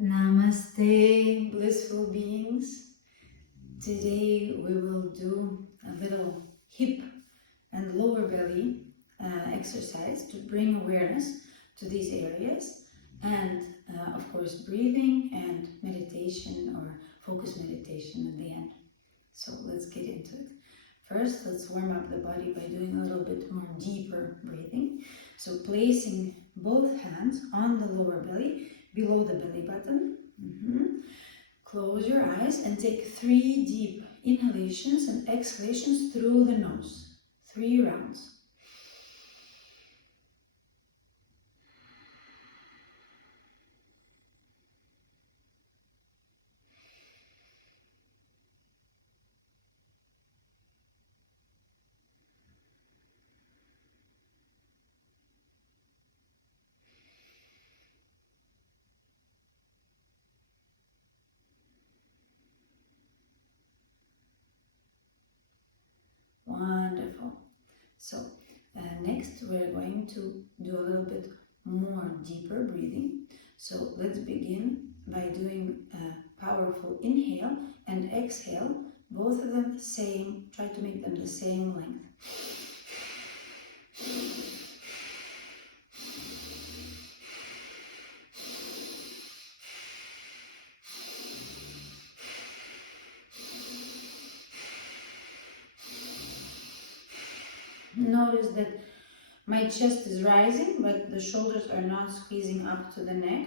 Namaste, blissful beings. Today we will do a little hip and lower belly exercise to bring awareness to these areas, and of course breathing and meditation or focus meditation at the end. So let's get into it. First, let's warm up the body by doing a little bit more deeper breathing. So placing both hands on the lower belly, below the belly button. Close your eyes and take 3 deep inhalations and exhalations through the nose. 3 rounds. Wonderful. So next we're going to do a little bit more deeper breathing. So let's begin by doing a powerful inhale and exhale, both of them the same. Try to make them the same length. Notice that my chest is rising, but the shoulders are not squeezing up to the neck.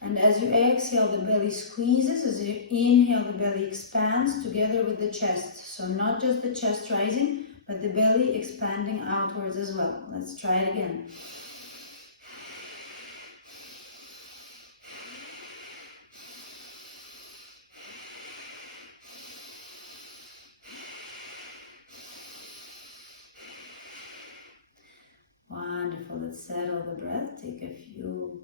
And as you exhale, the belly squeezes. As you inhale, the belly expands together with the chest. So not just the chest rising, but the belly expanding outwards as well. Let's try it again. Wonderful. Let's settle the breath. Take a few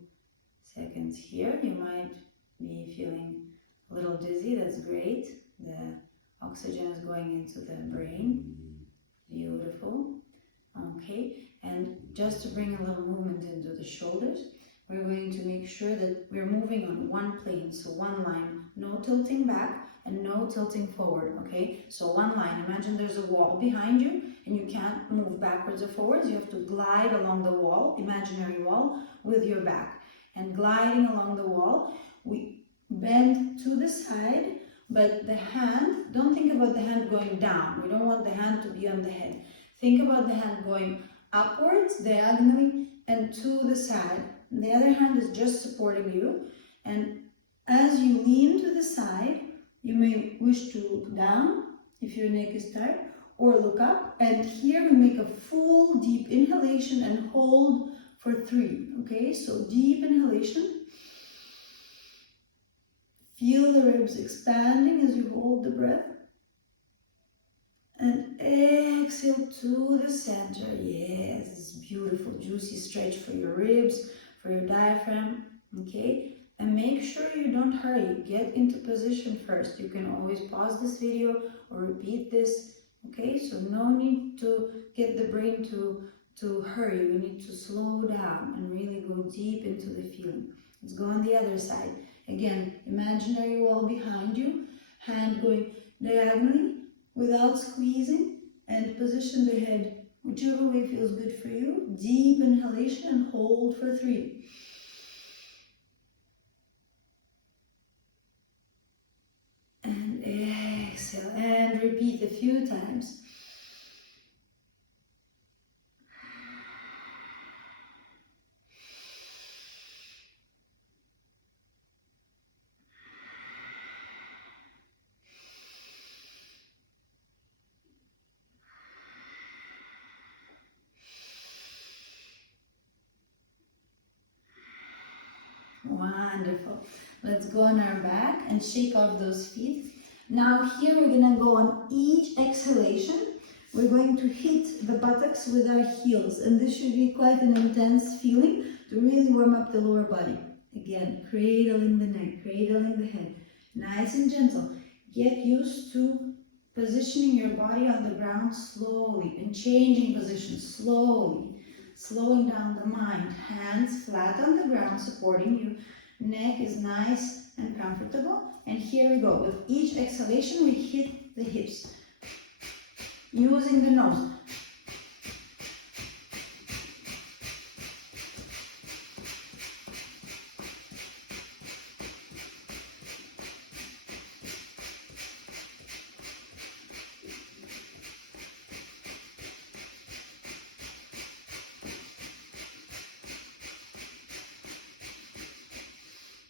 seconds here. You might be feeling a little dizzy. That's great. The oxygen is going into the brain. Beautiful. Okay. And just to bring a little movement into the shoulders, we're going to make sure that we're moving on one plane. So one line, no tilting back and no tilting forward. Okay. So one line. Imagine there's a wall behind you and you can't move backwards or forwards. You have to glide along the wall, imaginary wall, with your back. And gliding along the wall, we bend to the side, but the hand, don't think about the hand going down. We don't want the hand to be on the head. Think about the hand going upwards, diagonally, and to the side. The other hand is just supporting you. And as you lean to the side, you may wish to look down if your neck is tight, or look up. And here we make a full deep inhalation and hold for 3. Okay, so deep inhalation. Feel the ribs expanding as you hold the breath. And exhale to the center. Yes, it's beautiful, juicy stretch for your ribs, for your diaphragm. Okay, and make sure you don't hurry. Get into position first. You can always pause this video or repeat this. Okay, so no need to get the brain to hurry. We need to slow down and really go deep into the feeling. Let's go on the other side. Again, imaginary wall behind you, hand going diagonally without squeezing, and position the head whichever way feels good for you. Deep inhalation and hold for 3. And exhale and repeat a few times. Wonderful. Let's go on our back and shake off those feet. Now here we're going to go on each exhalation. We're going to hit the buttocks with our heels, and this should be quite an intense feeling to really warm up the lower body. Again, cradling the neck, cradling the head. Nice and gentle. Get used to positioning your body on the ground slowly and changing position slowly. slowing down the mind. Hands flat on the ground, supporting you. Neck is nice and comfortable. And here we go. With each exhalation, we hit the hips. Using the nose.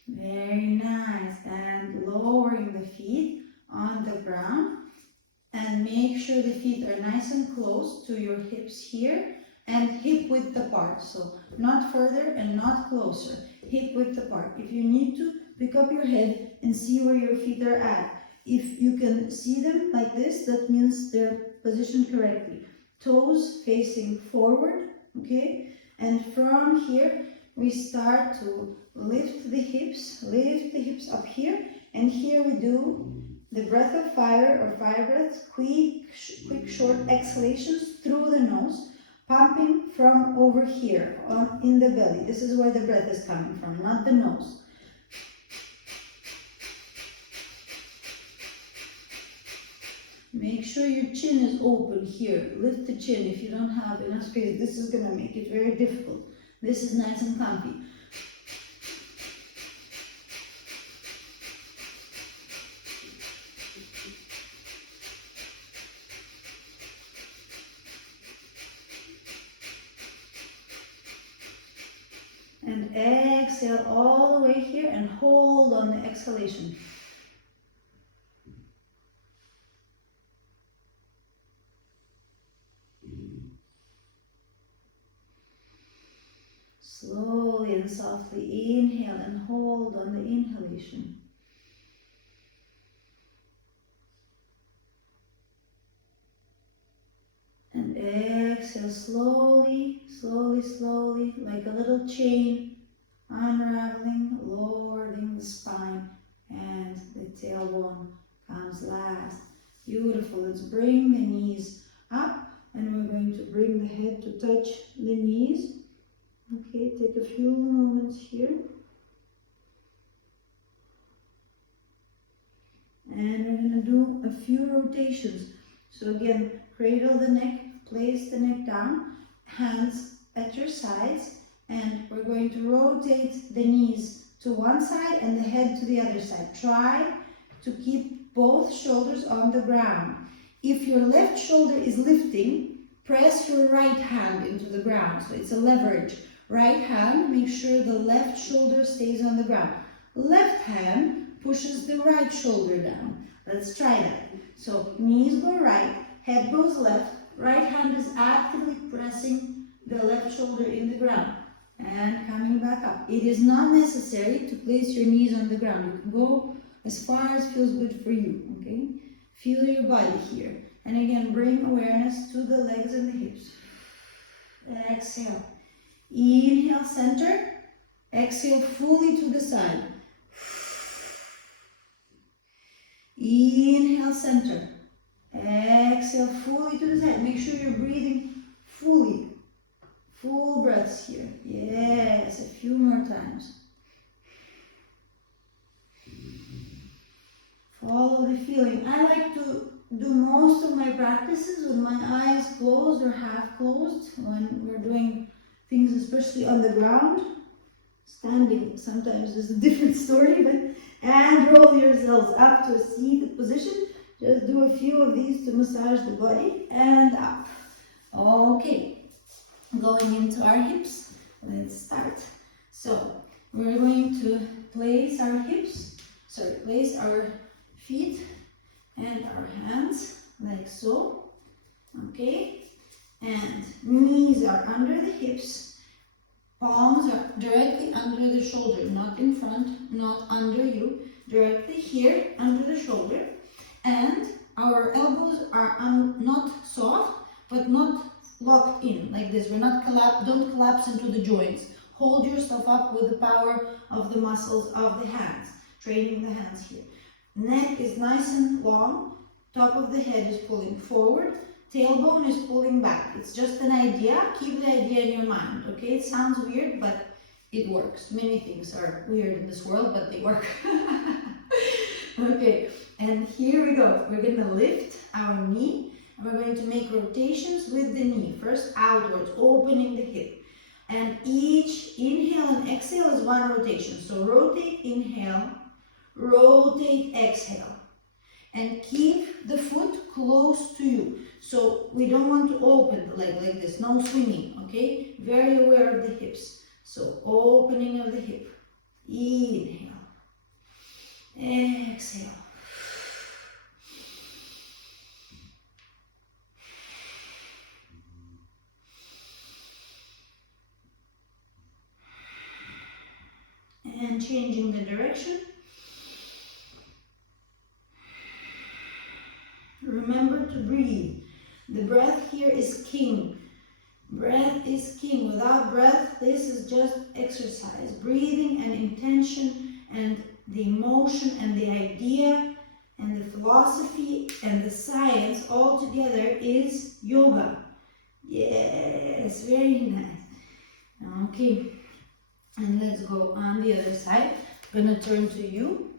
Very nice. And lowering the feet on the ground. And make sure the feet are nice and close to your hips here. And hip width apart. So not further and not closer. Hip width apart. If you need to, pick up your head and see where your feet are at. If you can see them like this, that means they're positioned correctly. Toes facing forward, okay? And from here, we start to lift the hips up here. And here we do the breath of fire or fire breaths, quick short exhalations through the nose, pumping from over here in the belly. This is where the breath is coming from, not the nose. Make sure your chin is open here. Lift the chin if you don't have enough space. This is going to make it very difficult. This is nice and comfy. And exhale all the way here and hold on the exhalation. Slowly and softly inhale and hold on the inhalation. And exhale slowly, like a little chain, unraveling, lowering the spine, and the tailbone comes last. Beautiful. Let's bring the knees up, and we're going to bring the head to touch the knees. Okay, take a few moments here. And we're going to do a few rotations. So again, cradle the neck, place the neck down, hands at your sides, and we're going to rotate the knees to one side and the head to the other side. Try to keep both shoulders on the ground. If your left shoulder is lifting, press your right hand into the ground. So it's a leverage. Right hand, make sure the left shoulder stays on the ground. Left hand pushes the right shoulder down. Let's try that. So knees go right, head goes left, right hand is actively pressing the left shoulder in the ground and coming back up. It is not necessary to place your knees on the ground. You can go as far as feels good for you, okay? Feel your body here. And again, bring awareness to the legs and the hips. Exhale. Inhale, center. Exhale, fully to the side. Inhale, center. Exhale, fully to the side. Make sure you're breathing fully. Full breaths here. Yes, a few more times. Follow the feeling. I like to do most of my practices with my eyes closed or half closed when we're doing things, especially on the ground. Standing sometimes is a different story, but and roll yourselves up to a seated position. Just do a few of these to massage the body and up. Okay, going into our hips. Let's start. So we're going to place our place our feet and our hands like so. Okay, and knees are under the hips. Palms are directly under the shoulder, not in front, not under you. Directly here, under the shoulder. And our elbows are not soft, but not locked in like this. We're not don't collapse into the joints. Hold yourself up with the power of the muscles of the hands. Training the hands here. Neck is nice and long. Top of the head is pulling forward. tailbone is pulling back. It's just an idea. Keep the idea in your mind, okay? It sounds weird, but it works. Many things are weird in this world, but they work. Okay, and here we go. We're gonna lift our knee, and we're going to make rotations with the knee. First outwards, opening the hip. And each inhale and exhale is one rotation. So rotate, inhale, rotate, exhale. And keep the foot close to you. So we don't want to open the leg like this, no swinging, okay? Very aware of the hips. So opening of the hip. Inhale. Exhale. And changing the direction. Remember to breathe. The breath here is king. Breath is king. Without breath, this is just exercise. Breathing and intention and the emotion and the idea and the philosophy and the science all together is yoga. Yes, very nice. Okay, and let's go on the other side. I'm going to turn to you.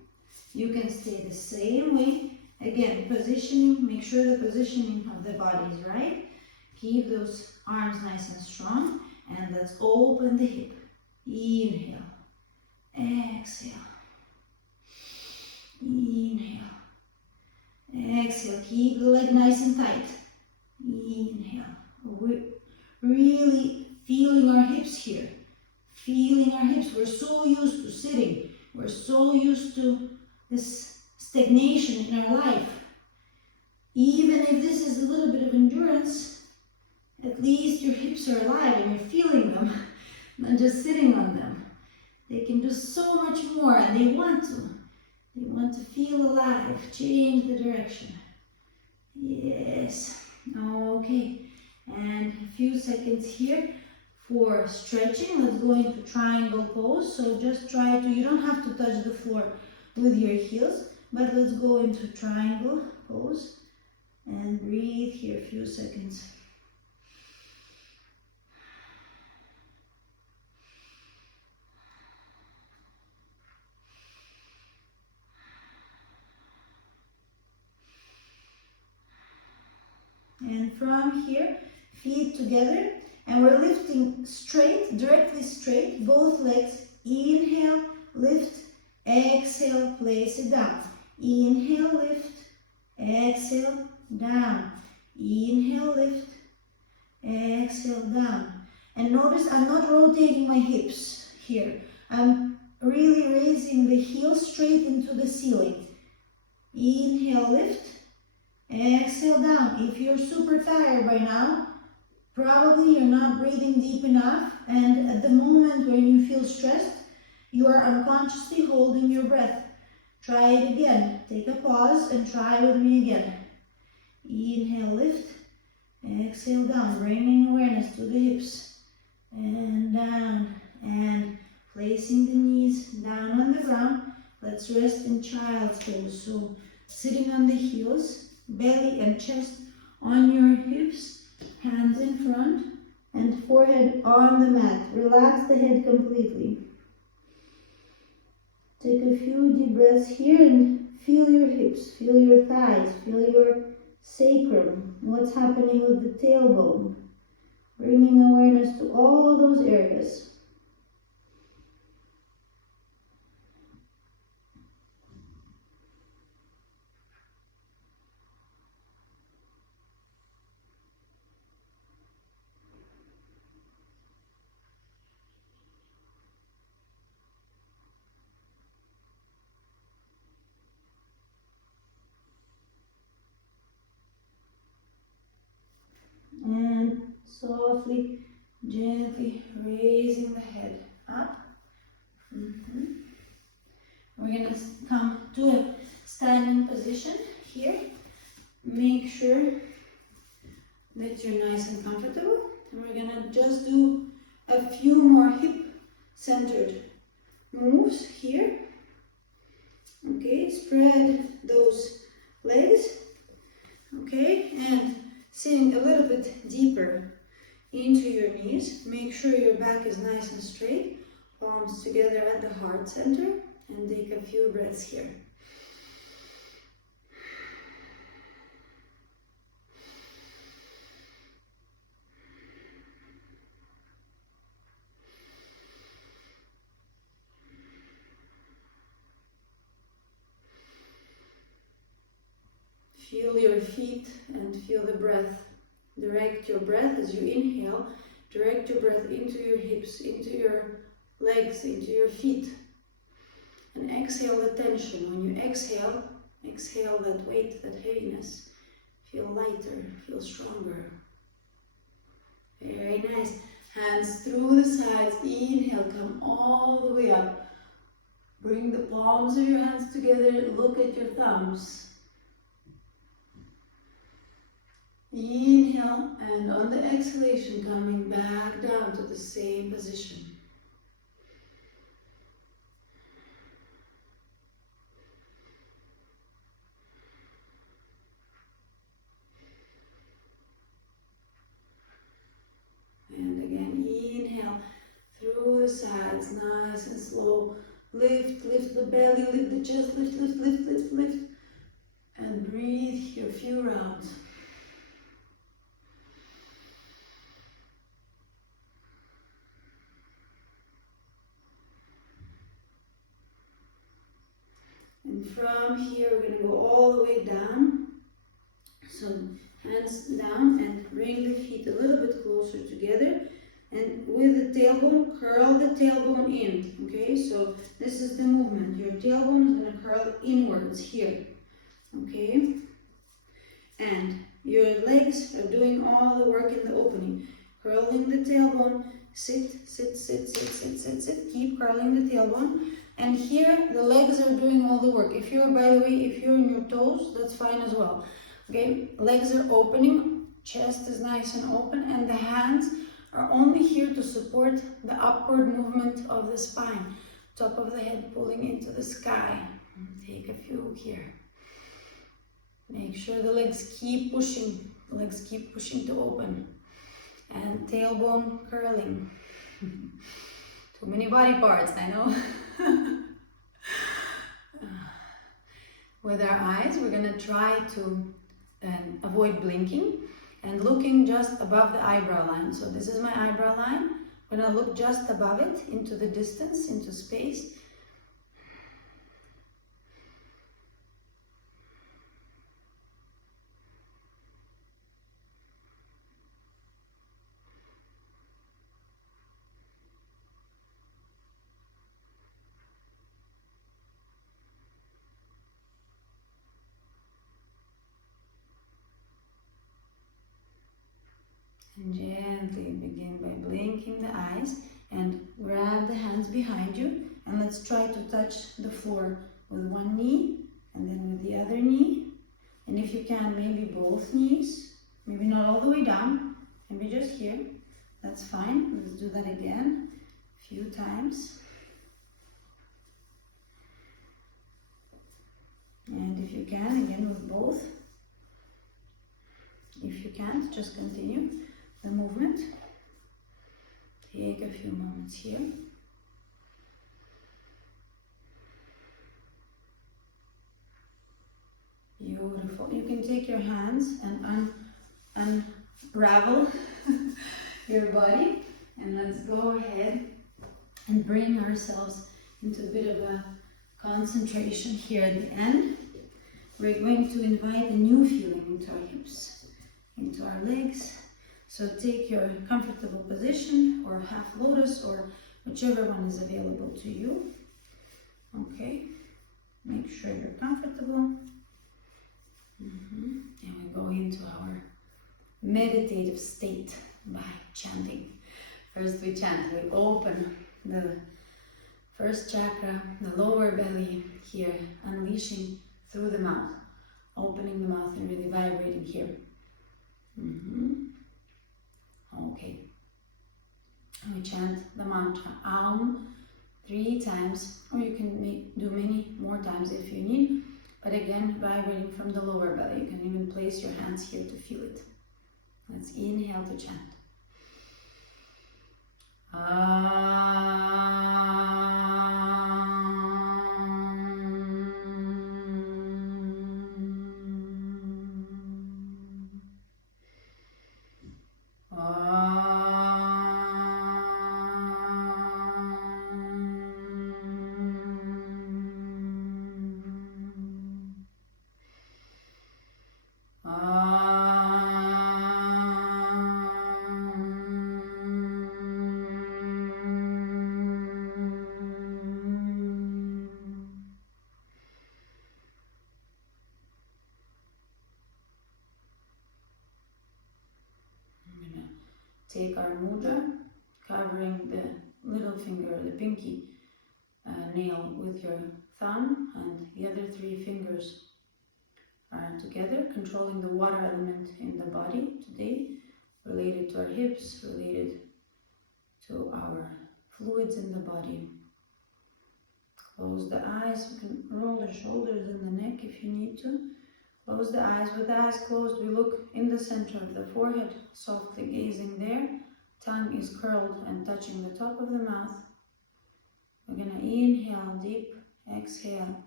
You can stay the same way. Again, positioning, make sure the positioning of the body is right. Keep those arms nice and strong. And let's open the hip. Inhale. Exhale. Inhale. Exhale. Keep the leg nice and tight. Inhale. We're really feeling our hips here. Feeling our hips. We're so used to sitting. We're so used to this stagnation in our life. Even if this is a little bit of endurance, at least your hips are alive and you're feeling them, not just sitting on them. They can do so much more, and they want to. They want to feel alive. Change the direction. Yes. Okay. And a few seconds here for stretching. Let's go into triangle pose. So just try to, you don't have to touch the floor with your heels, but let's go into triangle pose and breathe here a few seconds. And from here, feet together, and we're lifting straight, directly straight, both legs. Inhale, lift, exhale, place it down. Inhale, lift, exhale, down. Inhale, lift, exhale, down. And notice I'm not rotating my hips here. I'm really raising the heels straight into the ceiling. Inhale, lift, exhale, down. If you're super tired by now, probably you're not breathing deep enough, and at the moment when you feel stressed, you are unconsciously holding your breath. Try it again. Take a pause and try with me again. Inhale, lift, exhale, down, bringing awareness to the hips, and down, and placing the knees down on the ground. Let's rest in child's pose. So sitting on the heels, belly and chest on your hips, hands in front, and forehead on the mat. Relax the head completely. Take a few deep breaths here and feel your hips, feel your thighs, feel your sacrum, what's happening with the tailbone. Bringing awareness to all those areas. And softly, gently raising the head up. We're going to come to a standing position here. Make sure that you're nice and comfortable. And we're going to just do a few more hip-centered moves here. Okay, spread those legs. Okay, and sitting a little bit deeper into your knees. Make sure your back is nice and straight, palms together at the heart center, and take a few breaths here. Feel your feet and feel the breath. Direct your breath as you inhale. Direct your breath into your hips, into your legs, into your feet. And exhale the tension. When you exhale, exhale that weight, that heaviness. Feel lighter, feel stronger. Very nice. Hands through the sides. Inhale, come all the way up. Bring the palms of your hands together. Look at your thumbs. Inhale, and on the exhalation, coming back down to the same position. And again, inhale through the sides, nice and slow. Lift, lift the belly, lift the chest, lift, lift, lift, lift, lift. And breathe here a few rounds. And from here, we're going to go all the way down. So hands down and bring the feet a little bit closer together. And with the tailbone, curl the tailbone in. Okay, so this is the movement. Your tailbone is going to curl inwards here. Okay, and your legs are doing all the work in the opening. Curling the tailbone. Sit, sit, sit, sit, sit, sit, sit. Keep curling the tailbone. And here, the legs are doing all the work. If you're, by the way, if you're on your toes, that's fine as well. Okay, legs are opening, chest is nice and open, and the hands are only here to support the upward movement of the spine. Top of the head pulling into the sky. Take a few here. Make sure the legs keep pushing. The legs keep pushing to open. And tailbone curling. Too many body parts, I know. With our eyes, we're going to try to avoid blinking and looking just above the eyebrow line. So this is my eyebrow line. I'm going to look just above it, into the distance, into space. And gently begin by blinking the eyes and grab the hands behind you, and let's try to touch the floor with one knee and then with the other knee. And if you can, maybe both knees, maybe not all the way down, maybe just here. That's fine. Let's do that again a few times. And if you can, again with both. If you can't, just continue the movement. Take a few moments here. Beautiful. You can take your hands and unravel your body, and let's go ahead and bring ourselves into a bit of a concentration here at the end. We're going to invite a new feeling into our hips, into our legs. So take your comfortable position, or half lotus, or whichever one is available to you. Okay, make sure you're comfortable. And we go into our meditative state by chanting. First we chant, we open the first chakra, the lower belly here, unleashing through the mouth, opening the mouth and really vibrating here. Okay. We chant the mantra Aum 3 times, or you can do many more times if you need. But again, vibrating from the lower belly. You can even place your hands here to feel it. Let's inhale to chant. Take our mudra, covering the little finger, the pinky nail with your thumb, and the other 3 fingers are together, controlling the water element in the body today, related to our hips, related to our fluids in the body. Close the eyes. You can roll the shoulders and the neck if you need to. Close the eyes. With the eyes closed, we look in the center of the forehead, softly gazing there. Tongue is curled and touching the top of the mouth. We're going to inhale deep, exhale,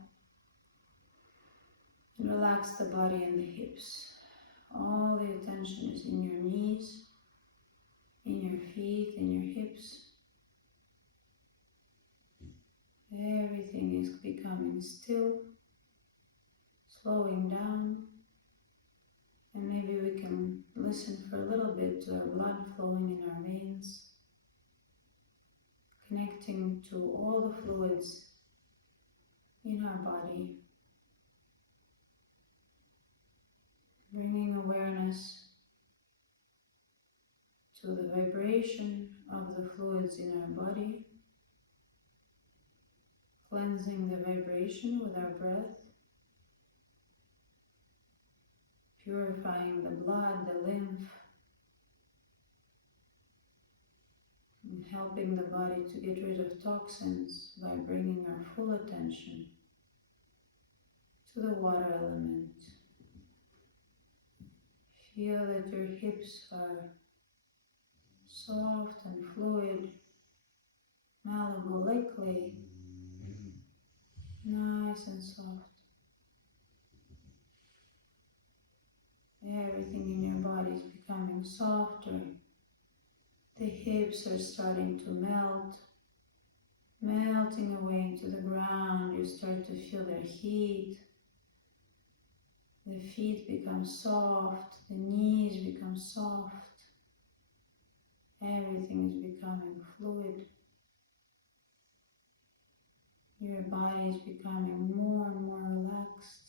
and relax the body and the hips. All the attention is in your knees, in your feet, in your hips. Everything is becoming still, slowing down, and maybe we can listen for a little bit to our blood flowing in our veins, connecting to all the fluids in our body, bringing awareness to the vibration of the fluids in our body, cleansing the vibration with our breath, purifying the blood, the lymph, and helping the body to get rid of toxins by bringing our full attention to the water element. Feel that your hips are soft and fluid, malleable like clay, nice and soft. Everything in your body is becoming softer. The hips are starting to melt, melting away into the ground. You start to feel their heat. The feet become soft, the knees become soft. Everything is becoming fluid. Your body is becoming more and more relaxed.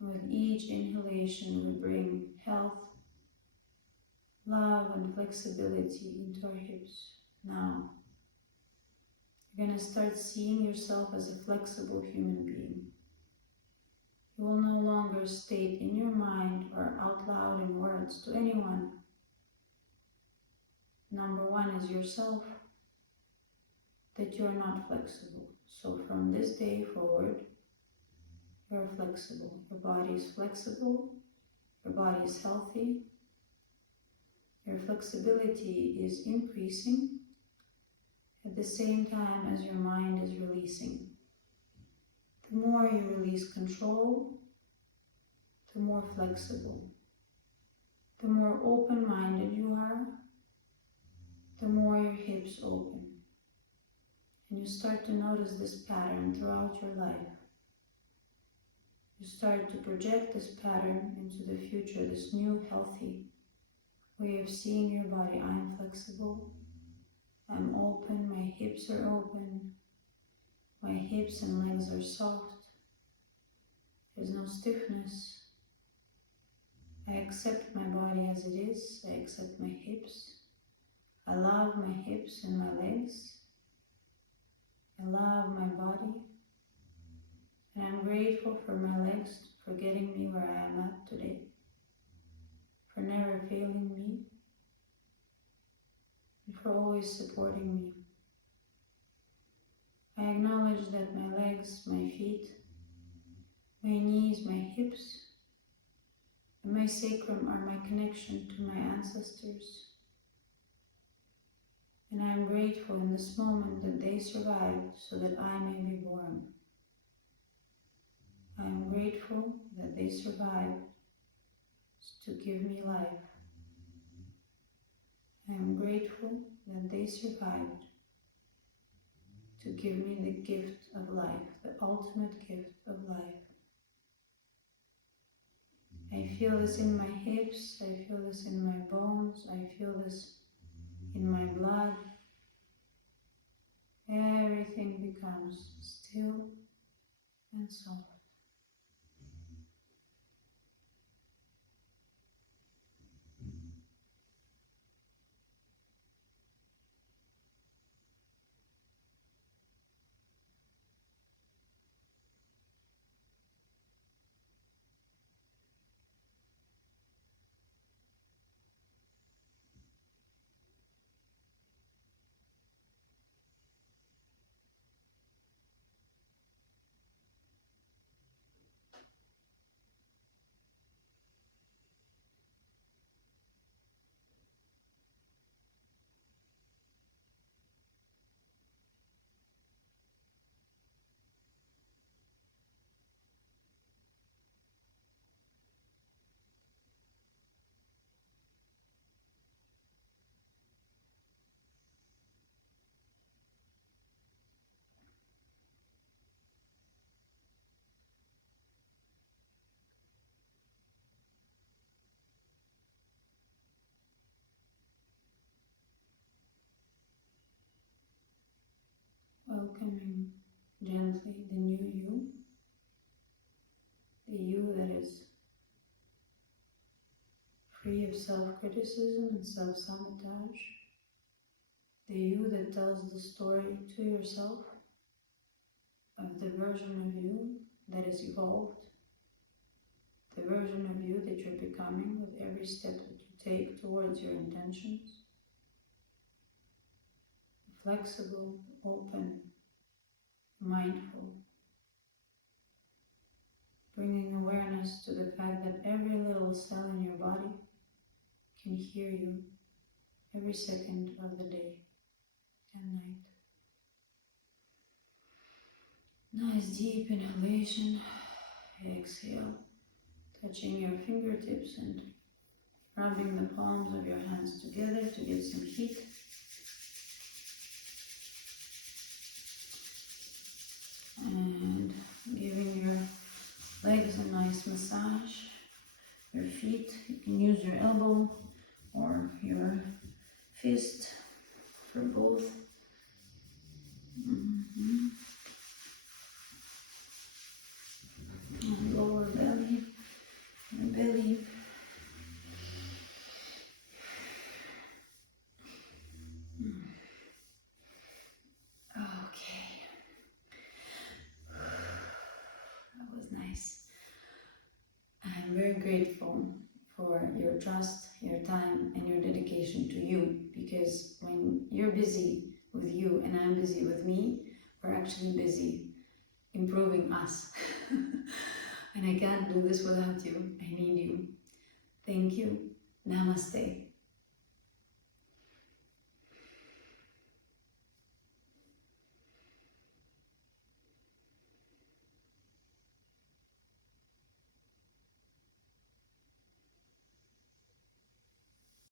With each inhalation, we bring health, love, and flexibility into our hips. Now, you're going to start seeing yourself as a flexible human being. You will no longer state in your mind or out loud in words to anyone. Number 1 is yourself, that you're not flexible. So from this day forward, you're flexible. Your body is flexible. Your body is healthy. Your flexibility is increasing at the same time as your mind is releasing. The more you release control, the more flexible. The more open-minded you are, the more your hips open. And you start to notice this pattern throughout your life. You start to project this pattern into the future, this new healthy way of seeing your body. I'm flexible, I'm open, my hips are open, my hips and legs are soft, there's no stiffness. I accept my body as it is, I accept my hips, I love my hips and my legs, I love my body. And I'm grateful for my legs for getting me where I am at today, for never failing me, and for always supporting me. I acknowledge that my legs, my feet, my knees, my hips, And my sacrum are my connection to my ancestors. And I am grateful in this moment that they survived so that I may be born. I am grateful that they survived to give me life. I am grateful that they survived to give me the gift of life, the ultimate gift of life. I feel this in my hips, I feel this in my bones, I feel this in my blood. Everything becomes still and soft. Welcoming gently the new you that is free of self-criticism and self-sabotage, the you that tells the story to yourself of the version of you that is evolved, the version of you that you're becoming with every step that you take towards your intentions, flexible, open, mindful, bringing awareness to the fact that every little cell in your body can hear you every second of the day and night. Nice deep inhalation, exhale, touching your fingertips and rubbing the palms of your hands together to get some heat. And giving your legs a nice massage. Your feet, you can use your elbow or your fist for both. And lower belly, and belly. Okay. That was nice. I'm very grateful for your trust, your time, and your dedication to you, because when you're busy with you and I'm busy with me, we're actually busy improving us. And I can't do this without you. I need you. Thank you. Namaste.